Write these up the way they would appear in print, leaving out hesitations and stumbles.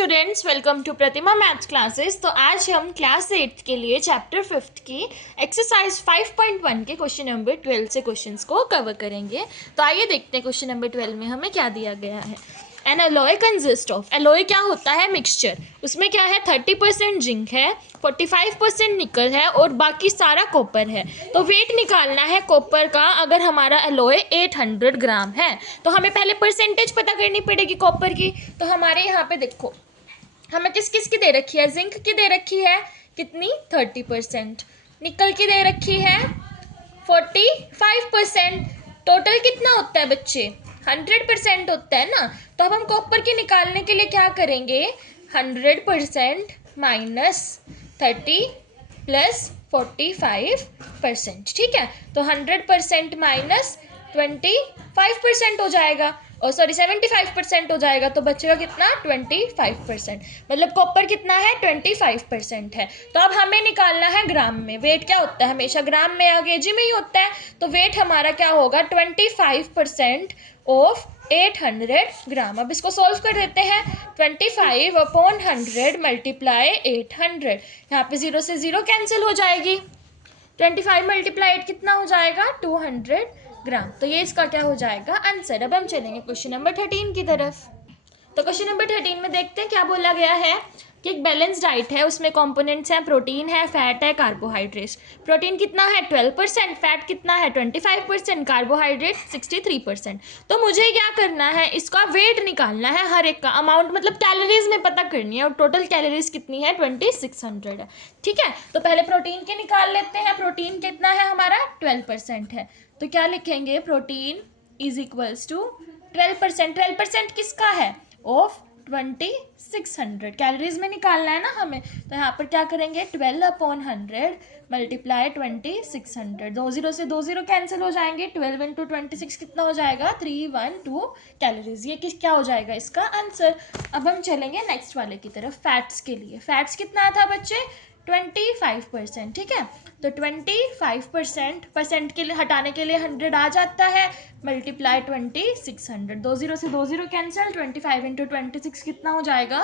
Students, welcome to Pratima maths classes. तो आज हम क्लास 8 के लिए चैप्टर 5 की एक्सरसाइज 5.1 के क्वेश्चन नंबर 12 से क्वेश्चंस को कवर करेंगे। तो आइए देखते हैं क्वेश्चन नंबर 12 में हमें क्या दिया गया है। N alloy consist of, alloy क्या होता है? मिक्सचर। उसमें क्या है? 30% जिंक है, 45% निकल है और बाकी सारा कॉपर है। तो वेट निकालना है कॉपर का। अगर हमारा एलॉय 800 ग्राम है तो हमें पहले परसेंटेज पता करनी पड़ेगी कॉपर की। तो हमारे यहाँ पे देखो, हमें किस किस की दे रखी है? जिंक की दे रखी है कितनी? 30%। निकल की दे रखी है 45%। टोटल कितना होता है बच्चे? 100% होता है ना। तो अब हम कॉपर की निकालने के लिए क्या करेंगे? 100% माइनस 30 प्लस 45%। ठीक है, तो 100% माइनस 25% हो जाएगा, और सॉरी 75% हो जाएगा। तो बचेगा कितना? 25%। मतलब कॉपर कितना है? 25% है। तो अब हमें निकालना है ग्राम में। वेट क्या होता है? हमेशा ग्राम में या केजी में ही होता है। तो वेट हमारा क्या होगा? 25% ऑफ 800 ग्राम। अब इसको सॉल्व कर देते हैं। 25/100 मल्टीप्लाई 800। यहाँ पे 0 से 0 कैंसिल हो जाएगी। 25 मल्टीप्लाई 8 कितना हो जाएगा? 200 ग्राम। तो ये इसका क्या हो जाएगा? आंसर। अब हम चलेंगे क्वेश्चन नंबर 13 की तरफ। तो क्वेश्चन नंबर 13 में देखते हैं क्या बोला गया है कि एक बैलेंस डाइट है, उसमें कंपोनेंट्स हैं, प्रोटीन है, फैट है, कार्बोहाइड्रेट्स। प्रोटीन कितना है? 12%। फैट कितना है? 25%। कार्बोहाइड्रेट 63%। तो मुझे क्या करना है? इसका वेट निकालना है, हर एक का अमाउंट मतलब कैलोरीज में पता करनी है। और टोटल कैलोरीज कितनी है? 2600 है। ठीक है, तो पहले प्रोटीन के निकाल लेते हैं। प्रोटीन कितना है हमारा? 12% है। तो क्या लिखेंगे? Protein is equals to 12%। 12% किसका है? ऑफ 2600। कैलोरीज में निकालना है ना हमें। तो यहाँ पर क्या करेंगे? 12/100 मल्टीप्लाई 2600। 20 से 20 कैंसिल हो जाएंगे। 12 × 26 कितना हो जाएगा? 312 कैलोरीज। ये किस क्या हो जाएगा? इसका आंसर। अब हम चलेंगे नेक्स्ट वाले की तरफ, फैट्स के लिए। फैट्स कितना था बच्चे? 25%। ठीक है, तो 25% के लिए हटाने के लिए 100 आ जाता है, मल्टीप्लाई 2600। 20 से 20 कैंसिल। 25 × 26 कितना हो जाएगा?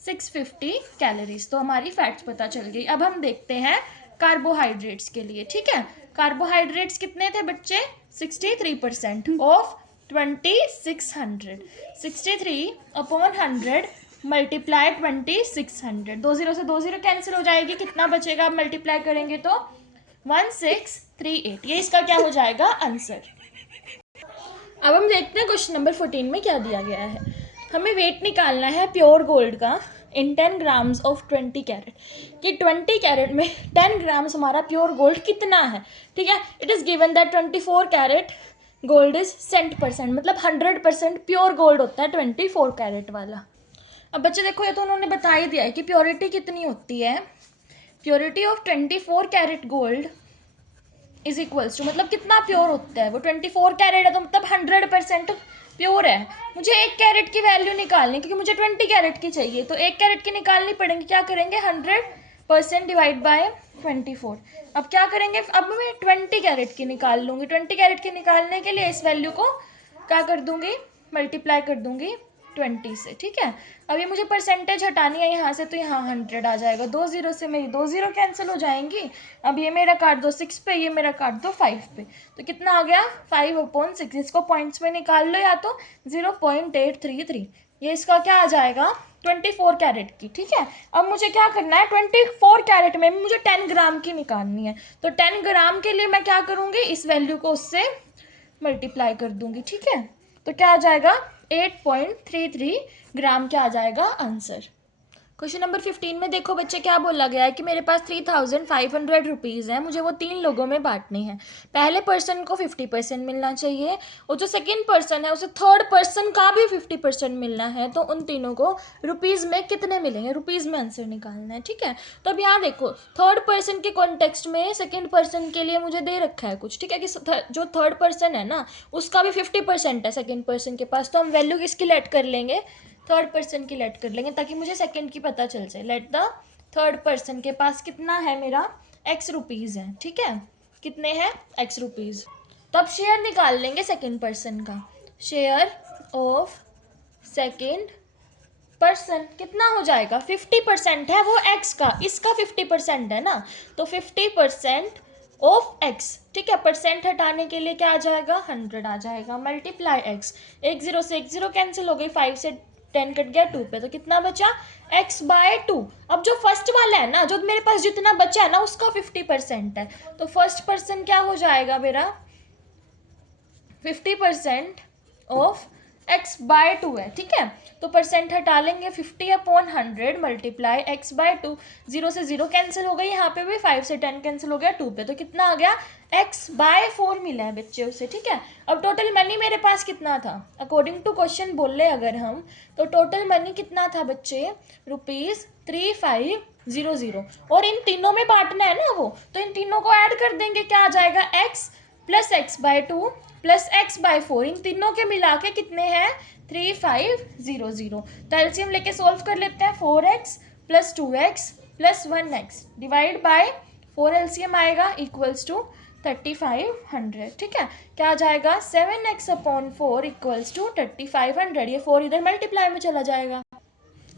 650 कैलोरीज। तो हमारी फैट्स पता चल गई। अब हम देखते हैं कार्बोहाइड्रेट्स के लिए। ठीक है, कार्बोहाइड्रेट्स कितने थे बच्चे? 63% ऑफ 2600। 63/100 मल्टीप्लाई 2600। 20 से 20 कैंसिल हो जाएगी। कितना बचेगा? अब मल्टीप्लाई करेंगे तो 1638। ये इसका क्या हो जाएगा? आंसर। अब हम देखते हैं क्वेश्चन नंबर 14 में क्या दिया गया है। हमें वेट निकालना है प्योर गोल्ड का इन 10 ग्राम्स ऑफ 20 कैरेट। कि 20 कैरेट में 10 ग्राम्स हमारा प्योर गोल्ड कितना है। ठीक है, it is given that 24 carat gold is 100%। मतलब 100% प्योर गोल्ड होता है 24 कैरेट वाला। अब बच्चे देखो, ये तो उन्होंने बता ही दिया है कि प्योरिटी कितनी होती है। Purity of 24 carat gold is equals to, मतलब कितना प्योर होता है वो? 24 कैरेट है तो मतलब 100% प्योर है। मुझे 1 कैरेट की वैल्यू निकालनी, क्योंकि मुझे 20 कैरेट की चाहिए। तो 1 कैरेट की निकालनी पड़ेगी। क्या करेंगे? 100% डिवाइड बाय 24। अब क्या करेंगे? अब मैं 20 कैरेट की निकाल लूँगी। 20 कैरेट की निकालने के लिए इस वैल्यू को क्या कर दूँगी? मल्टीप्लाई कर दूँगी 20 से। ठीक है, अब ये मुझे परसेंटेज हटानी है यहाँ से, तो यहाँ 100 आ जाएगा। 20 से मेरी 20 कैंसिल हो जाएंगी। अब ये मेरा काट दो 6 पे, ये मेरा काट दो 5 पे। तो कितना आ गया? 5/6। इसको पॉइंट्स में निकाल लो, या तो 0.833। ये इसका क्या आ जाएगा? 24 कैरेट की। ठीक है, अब मुझे क्या करना है? 24 कैरेट में मुझे 10 ग्राम की निकालनी है। तो 10 ग्राम के लिए मैं क्या करूँगी? इस वैल्यू को उससे मल्टीप्लाई कर दूंगी। ठीक है, तो क्या आ जाएगा? 8.33 ग्राम क्या आ जाएगा? आंसर। क्वेश्चन नंबर 15 में देखो बच्चे, क्या बोला गया है कि मेरे पास 3500 रुपीज़ है, मुझे वो 3 लोगों में बांटनी है। पहले पर्सन को 50% मिलना चाहिए, और जो सेकंड पर्सन है उसे थर्ड पर्सन का भी 50% मिलना है। तो उन तीनों को रुपीज़ में कितने मिलेंगे? रुपीज़ में आंसर निकालना है। ठीक है, तो अब यहाँ देखो, थर्ड पर्सन के कॉन्टेक्स्ट में सेकेंड पर्सन के लिए मुझे दे रखा है कुछ। ठीक है, कि जो थर्ड पर्सन है ना, उसका भी 50% है सेकेंड पर्सन के पास। तो हम वैल्यू किसकी लेट कर लेंगे? थर्ड पर्सन की लेट कर लेंगे, ताकि मुझे सेकंड की पता चल जाए। लेट द थर्ड पर्सन के पास कितना है? मेरा x रुपीज़ है। ठीक है, कितने हैं? x rupees. तो अब शेयर निकाल लेंगे सेकंड पर्सन का। शेयर ऑफ सेकंड परसेंट कितना हो जाएगा, 50% है वो एक्स का, इसका 50% है ना, तो 50% ऑफ एक्स, ठीक है। परसेंट हटाने के लिए क्या आ जाएगा, 100 आ जाएगा, मल्टीप्लाई एक्स, एक जीरो से एक जीरो कैंसिल हो गई, 5 से 10 कट गया 2 पे, तो कितना बचा x/2। अब जो फर्स्ट वाला है ना, जो मेरे पास जितना बचा है ना उसका 50% है, तो फर्स्ट पर्सन क्या हो जाएगा मेरा, 50% ऑफ x/2 है, ठीक है। तो परसेंट हटा लेंगे, 50/100 मल्टीप्लाई x/2, 0 से 0 कैंसिल हो गई, यहाँ पे भी 5 से 10 कैंसिल हो गया 2 पे, तो कितना आ गया x/4 मिला है बच्चे उसे, ठीक है। अब टोटल मनी मेरे पास कितना था, अकॉर्डिंग टू क्वेश्चन बोल रहे अगर हम, तो टोटल मनी कितना था बच्चे, ₹3500, और इन तीनों में बांटना है ना वो, तो इन तीनों को ऐड कर देंगे, क्या आ जाएगा x plus x/2 plus x/4, इन तीनों के मिला के कितने हैं 3500। तो एलसीएम लेके सोल्व कर लेते हैं, 4x plus 2x plus 1x divide by 4, LCM आएगा इक्वल्स टू 3500, ठीक है। क्या आ जाएगा 7x/4 इक्वल्स टू 3500, ये 4 इधर मल्टीप्लाई में चला जाएगा,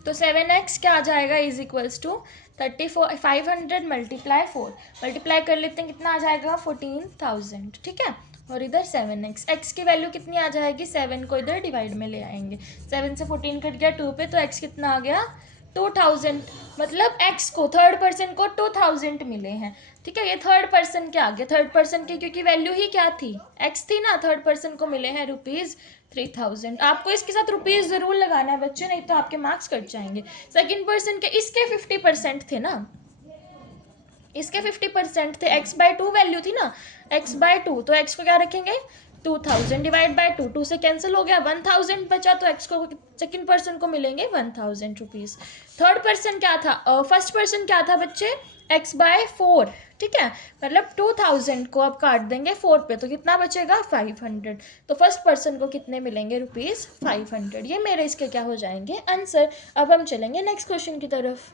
तो 7x क्या आ जाएगा is equals to 3500 multiply 4, multiply कर लेते हैं, कितना आ जाएगा 14,000, ठीक है। और इधर 7x, x की वैल्यू कितनी आ जाएगी, 7 को इधर डिवाइड में ले आएंगे, 7 से 14 कट गया 2 पे, तो x कितना आ गया 2000, मतलब x को थर्ड पर्सन को 2000 मिले हैं, ठीक है। ये थर्ड पर्सन क्या आ गया, थर्ड पर्सन की क्योंकि वैल्यू ही क्या थी, x थी ना, थर्ड पर्सन को मिले हैं ₹3000। आपको इसके साथ रुपीज़ ज़रूर लगाना है बच्चे, नहीं तो आपके मार्क्स कट जाएंगे। सेकंड पर्सन के इसके 50% थे ना, इसके 50% थे, x/2 वैल्यू थी ना, x/2, तो x को क्या रखेंगे 2000 डिवाइड बाय 2, 2 से कैंसिल हो गया, 1000 बचा, तो x को सेकंड पर्सन को मिलेंगे 1000 रुपीज़। थर्ड पर्सन क्या था, फर्स्ट पर्सन क्या था बच्चे, x/4, ठीक है, मतलब 2000 को अब काट देंगे 4 पे, तो कितना बचेगा 500, तो फर्स्ट पर्सन को कितने मिलेंगे ₹500, ये मेरे इसके क्या हो जाएंगे आंसर। अब हम चलेंगे नेक्स्ट क्वेश्चन की तरफ।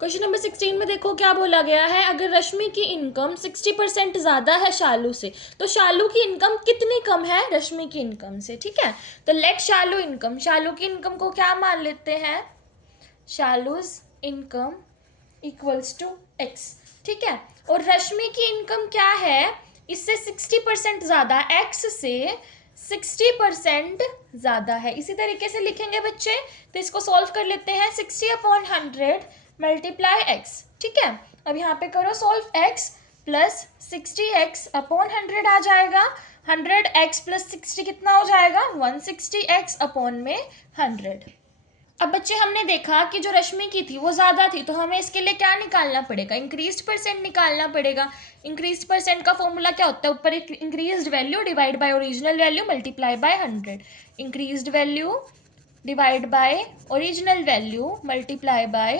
क्वेश्चन नंबर 16 में देखो क्या बोला गया है, अगर रश्मि की इनकम 60% ज़्यादा है शालू से, तो शालू की इनकम कितनी कम है रश्मि की इनकम से, ठीक है। तो लेट शालू इनकम, शालू की इनकम को क्या मान लेते हैं, शालूज इनकम इक्वल्स टू x, ठीक है। और रश्मि की इनकम क्या है, इससे 60% ज़्यादा, x से 60% ज़्यादा है, इसी तरीके से लिखेंगे बच्चे। तो इसको सॉल्व कर लेते हैं, 60/100 मल्टीप्लाई x, ठीक है। अब यहाँ पे करो सॉल्व, x प्लस 60x/100 आ जाएगा, 100x प्लस 60 कितना हो जाएगा 160x/100। अब बच्चे हमने देखा कि जो रश्मि की थी वो ज़्यादा थी, तो हमें इसके लिए क्या निकालना पड़ेगा, इंक्रीज्ड परसेंट निकालना पड़ेगा। इंक्रीज्ड परसेंट का फॉर्मूला क्या होता है, ऊपर एक increased value divide by original value multiply by 100, increased value divide by original value multiply by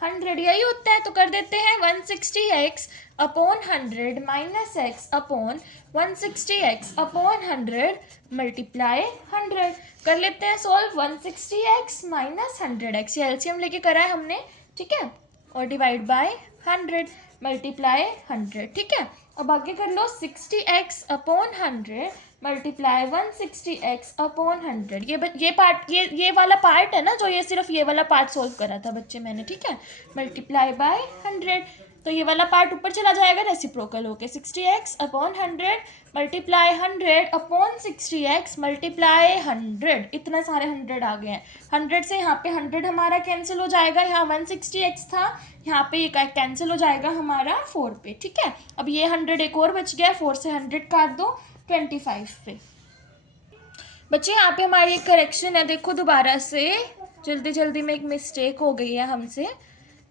100, यही होता है। तो कर देते हैं 160x/100 माइनस x/160x/100 मल्टीप्लाई 100, कर लेते हैं सॉल्व, 160x माइनस 100x, ये एलसीएम लेके करा है हमने, ठीक है, और डिवाइड बाय 100 मल्टीप्लाई 100, ठीक है। अब आगे कर लो 60x/100 मल्टीप्लाई 160x/100, ये पार्ट, ये वाला पार्ट है ना, जो ये सिर्फ ये वाला पार्ट सोल्व करा था बच्चे मैंने, ठीक है, मल्टीप्लाई बाय 100, तो ये वाला पार्ट ऊपर चला जाएगा रेसिप्रोकल होके, 60x/100 मल्टीप्लाई 100/60x मल्टीप्लाई 100, इतने सारे 100 आ गए हैं, 100 से यहाँ पे 100 हमारा कैंसिल हो जाएगा, यहाँ 160x था, यहाँ पे ये कैंसिल हो जाएगा हमारा 4 पे, ठीक है। अब ये 100 एक और बच गया, 4 से 100 काट दो 25 पे। बच्चे यहाँ पे हमारी एक करेक्शन है, देखो दोबारा से, जल्दी जल्दी में एक मिस्टेक हो गई है हमसे,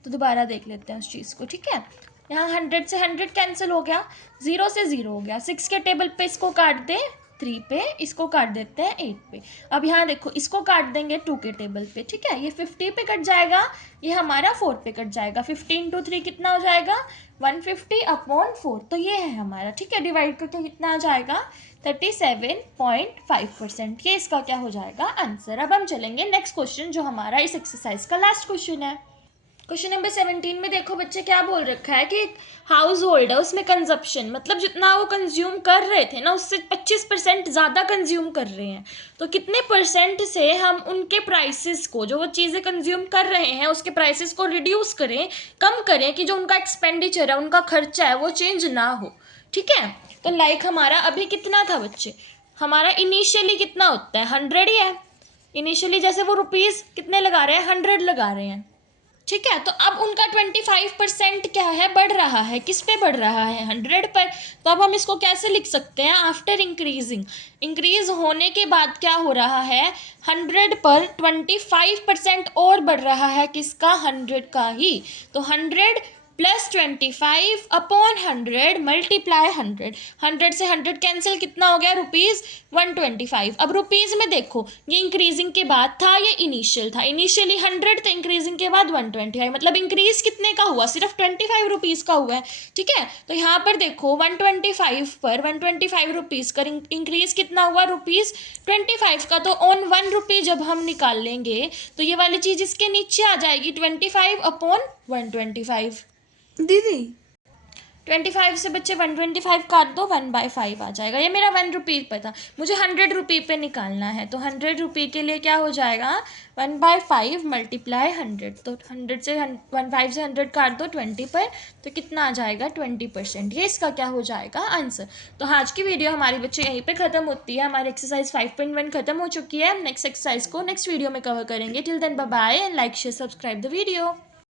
तो दोबारा देख लेते हैं उस चीज़ को, ठीक है। यहाँ 100 से 100 कैंसिल हो गया, 0 से 0 हो गया, 6 के टेबल पे इसको काट दे 3 पे, इसको काट देते हैं 8 पे। अब यहाँ देखो इसको काट देंगे 2 के टेबल पे, ठीक है, ये 50 पे कट जाएगा, ये हमारा 4 पे कट जाएगा, 15 × 3 कितना हो जाएगा 150/4, तो ये है हमारा, ठीक है। डिवाइड करके कितना आ जाएगा 37.5%, ये इसका क्या हो जाएगा आंसर। अब हम चलेंगे नेक्स्ट क्वेश्चन, जो हमारा इस एक्सरसाइज का लास्ट क्वेश्चन है। क्वेश्चन नंबर 17 में देखो बच्चे क्या बोल रखा है कि हाउस होल्ड है, उसमें कंजप्शन मतलब जितना वो कंज्यूम कर रहे थे ना उससे 25% ज़्यादा कंज्यूम कर रहे हैं, तो कितने परसेंट से हम उनके प्राइसेस को, जो वो चीज़ें कंज्यूम कर रहे हैं उसके प्राइसेस को रिड्यूस करें, कम करें, कि जो उनका एक्सपेंडिचर है, उनका खर्चा है वो चेंज ना हो। ठीक है, तो लाइक हमारा अभी कितना था बच्चे, हमारा इनिशियली कितना होता है 100 ही है। इनिशियली जैसे वो रुपीज़ कितने लगा रहे हैं, 100 लगा रहे हैं। ठीक है, तो अब उनका 25% क्या है, बढ़ रहा है, किस पे बढ़ रहा है, 100 पर। तो अब हम इसको कैसे लिख सकते हैं, आफ्टर इंक्रीजिंग, इंक्रीज होने के बाद क्या हो रहा है, 100 पर 25% और बढ़ रहा है, किसका, 100 का ही। तो 100 प्लस 25 अपॉन 100 मल्टीप्लाई 100, 100 से 100 कैंसिल, कितना हो गया, ₹125। अब रुपीज़ में देखो, ये इंक्रीजिंग के बाद था, ये इनिशियल था, इनिशियली 100 तो इंक्रीजिंग के बाद 125, मतलब इंक्रीज कितने का हुआ, सिर्फ 25 रुपीज़ का हुआ है। ठीक है, तो यहाँ पर देखो 125 पर 125 रुपीज़ का इंक्रीज कितना हुआ, ₹25 का। तो ऑन 1 रुपी जब हम निकाल लेंगे तो ये वाली चीज़ इसके नीचे आ जाएगी, 25 अपॉन 125। दीदी 25 से बच्चे 125 काट दो, 1/5 आ जाएगा। ये मेरा 1 रुपी पे था, मुझे 100 रुपी पे निकालना है, तो 100 रुपी के लिए क्या हो जाएगा, 1/5 मल्टीप्लाई 100। तो 100 से 15 से 100 काट दो 20 पर, तो कितना आ जाएगा, 20%। ये इसका क्या हो जाएगा, आंसर। तो आज की वीडियो हमारी बच्चे यहीं पे ख़त्म होती है, हमारी एक्सरसाइज 5.1 खत्म हो चुकी है। नेक्स्ट एक्सरसाइज को नेक्स्ट वीडियो में कवर करेंगे। Till then bye bye and like share subscribe the video.